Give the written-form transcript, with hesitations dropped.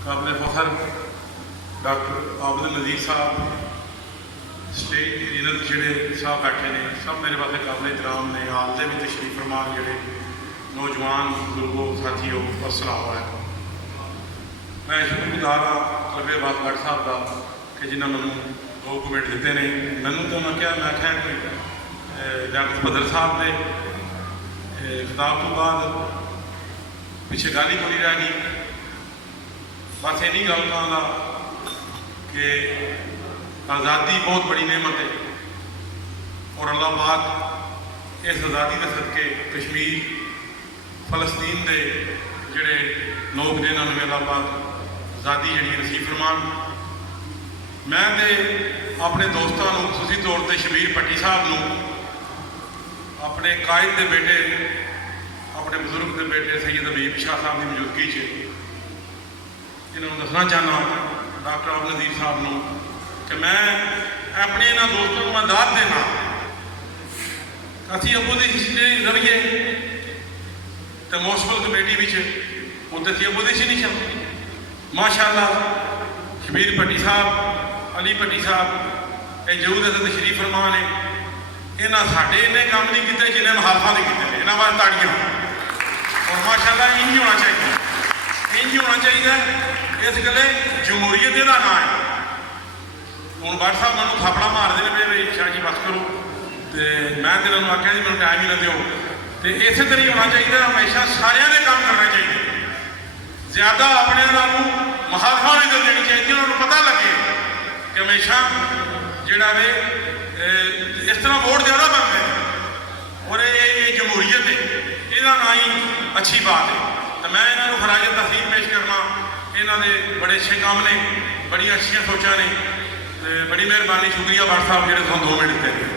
काबिल फखर डॉक्टर आबिद नज़ीर साहब, स्टेट इनत जोड़े साहब बैठे ने, सब मेरे वास्ते काबिल एहतराम ने। हाल के भी तशरीफ फरमान जोड़े नौजवान बुजुर्गो साथियों, अस्सलाम वालेकुम। मैं शुक्रगुजार हाँ रबे बात भट्ट साहब का कि जिन्हें मैं 2 मिनट दिते ने। मैनू तो मैं क्या मैं आख्या कि डॉक्टर बदर साहब ने खिताब तो बाद पिछे गल ही कोई रह गई। बस इन्नी गल कहना कि आज़ादी बहुत बड़ी नेमत है और अल्लाह पाक इस आज़ादी के सदके कश्मीर फलस्तीन के जोड़े लोग ने इन्होंने अल्लाह पाक आज़ादी जी नसीब फरमान। मैं तो अपने दोस्तों को खसूसी तौर पर शबीर भट्टी साहब को, अपने कायद के बेटे, अपने बजुर्ग के बेटे सैयद हबीब शाह साहब की मौजूदगी इन्होंने दसना चाहना डॉक्टर आबिद नज़ीर साहब को कि मैं अपने इन्होंने दोस्तों को मैं दाद देना असी अपोजिशन रहिए तो मुनसिपल कमेटी उत्तर असी अपोजिशन ही माशाअल्लाह। शबीर भट्टी साहब, अली भट्टी साहब ये जरूर ऐसे तशरीफ फरमान है। इन्हें साढ़े इन्ने काम नहीं किए जिन्हें मुखालफा नहीं किए। इन्होंने वास्ते ताड़ियां और माशाअल्लाह इंज होना चाहिए, इंज होना चाहिए। इस गले जमहूरीयत का ना है। हूँ भट्ट साहब मैं थापड़ा मारते हैं मेरे शाह जी बस करो, तो मैं तो इन्होंने आख्या जी मैं टाइम ही ना दो। तो इस तरह ही होना चाहिए, हमेशा सारे के काम करना चाहिए, ज्यादा अपने मुखालफा नहीं देनी चाहिए। उन्होंने पता लगे कि हमेशा जोड़ा वे इस तरह वोट ज़्यादा बनते हैं और ये जमहूरीयत है, यदा ना ही अच्छी बात है। तो मैं इन्होंने खराज तहसीन पेश करना, इन्होंने बड़े अच्छे काम ने, बड़ी अच्छी सोचा ने। बड़ी मेहरबानी, शुक्रिया भट्ट साहब जो 2 मिनट दिते।